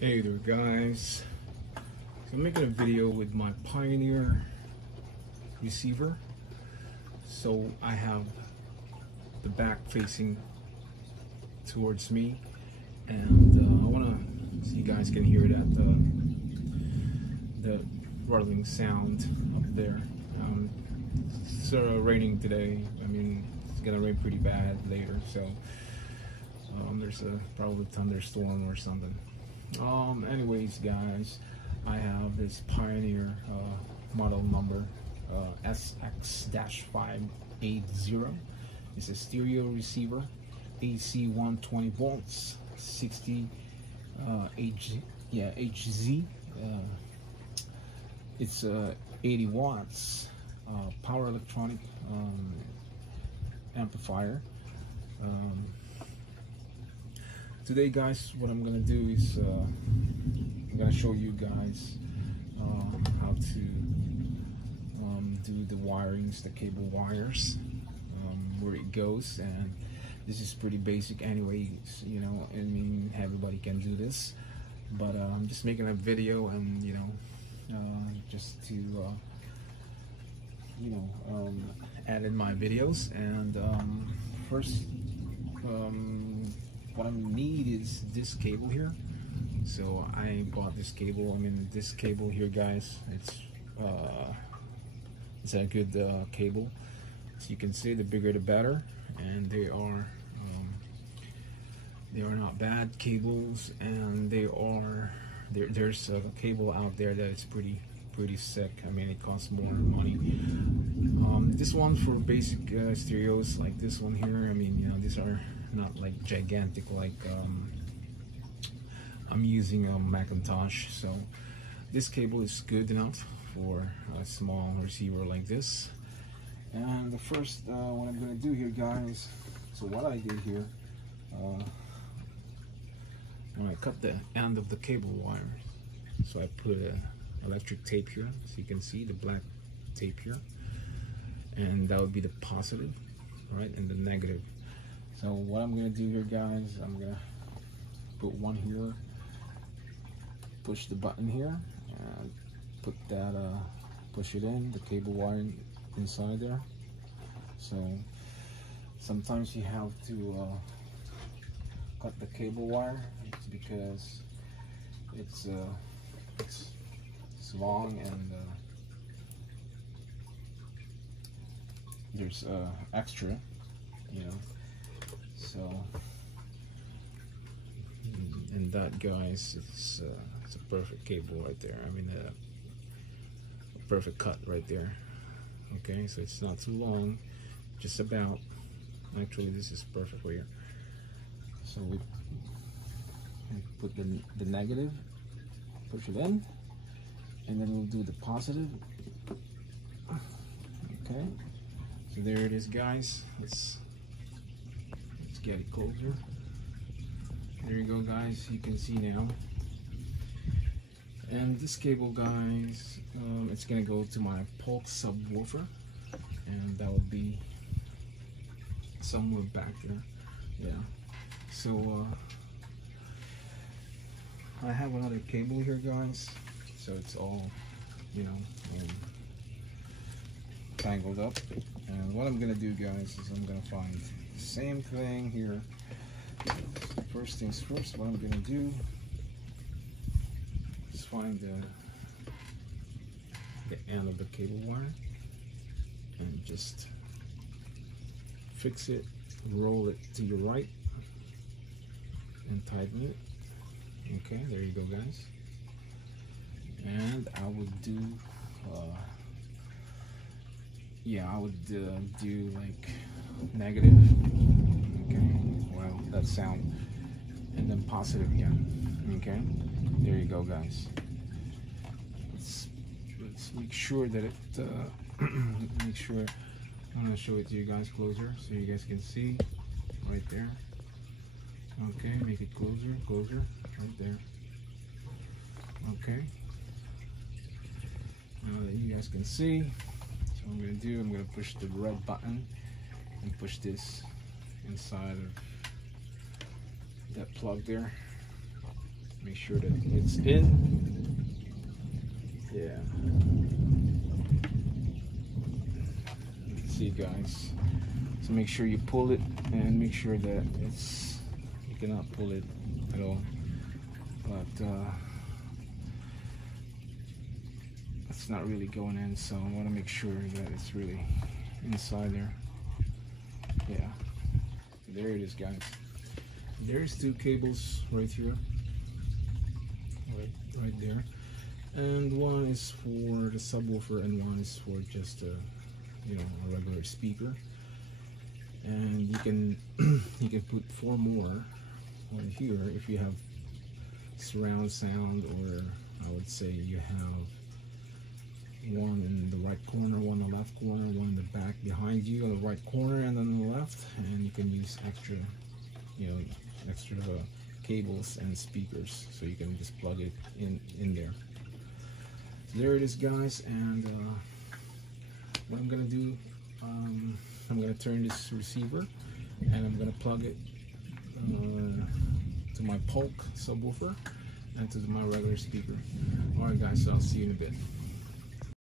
Hey there guys, so I'm making a video with my Pioneer receiver. So I have the back facing towards me, and I want to so you guys can hear that the rattling sound up there. It's raining today. I mean, it's gonna rain pretty bad later, so there's probably a thunderstorm or something. Anyways guys, I have this Pioneer model number SX-580. It's a stereo receiver, AC 120 volts, 60 HZ. It's 80 watts power electronic amplifier. Today guys, what I'm gonna do is I'm gonna show you guys how to do the wirings, the cable wires, where it goes. And this is pretty basic anyways, you know, I mean, everybody can do this, but I'm just making a video, and you know, just to you know, add in my videos. And first, what I need is this cable here. So I bought this cable. I mean, this cable here guys, it's a good cable. So you can see the bigger the better, and they are not bad cables, and there's a cable out there that is pretty sick. I mean, it costs more money. This one for basic stereos like this one here, I mean, you know, these are not like gigantic like I'm using a Macintosh, so this cable is good enough for a small receiver like this. And the first what I'm gonna do here guys, so what I did here, when I cut the end of the cable wire, so I put a electric tape here, so you can see the black tape here, and that would be the positive, right, and the negative. So what I'm gonna do here guys, I'm gonna put one here, push the button here, and put that push it in, the cable wire inside there. So sometimes you have to cut the cable wire, it's because it's long, and there's extra, you know. So, and that guys, it's a perfect cable right there. I mean, a perfect cut right there. Okay, so it's not too long, just about. Actually, this is perfect right here. So we put the negative, push it in, and then we'll do the positive. Okay, so there it is guys. Let's get it closer. There you go guys, you can see now. And this cable guys, it's gonna go to my Polk subwoofer, and that will be somewhere back there. Yeah, so I have another cable here guys, so it's all, you know, tangled up. And what I'm gonna do guys is I'm gonna find the same thing here. First things first, what I'm gonna do is find the end of the cable wire and just fix it, roll it to your right, and tighten it. Okay, there you go guys. And I would do yeah, I would do like negative. Okay, well, that sound, and then positive again. Okay, there you go guys. Let's make sure that it make sure, I'm gonna show it to you guys closer so you guys can see right there. Okay, make it closer right there. Okay, now that you guys can see, so what I'm gonna do, I'm gonna push the red button and push this inside of that plug there. Make sure that it's in. Yeah. Let's see, guys. So make sure you pull it and make sure that it's, you cannot pull it at all. But it's not really going in, so I want to make sure that it's really inside there. Yeah. There it is, guys. There's two cables right here. Right there. And one is for the subwoofer and one is for just a, you know, a regular speaker. And you can you can put 4 more on here if you have surround sound, or I would say you have one in the right corner, one in the left corner, one in the back behind you on the right corner, and then on the left. And you can use extra, you know, extra cables and speakers, so you can just plug it in there. So there it is, guys. And what I'm gonna do, I'm gonna turn this receiver and I'm gonna plug it to my Polk subwoofer and to my regular speaker. Alright, guys, so I'll see you in a bit.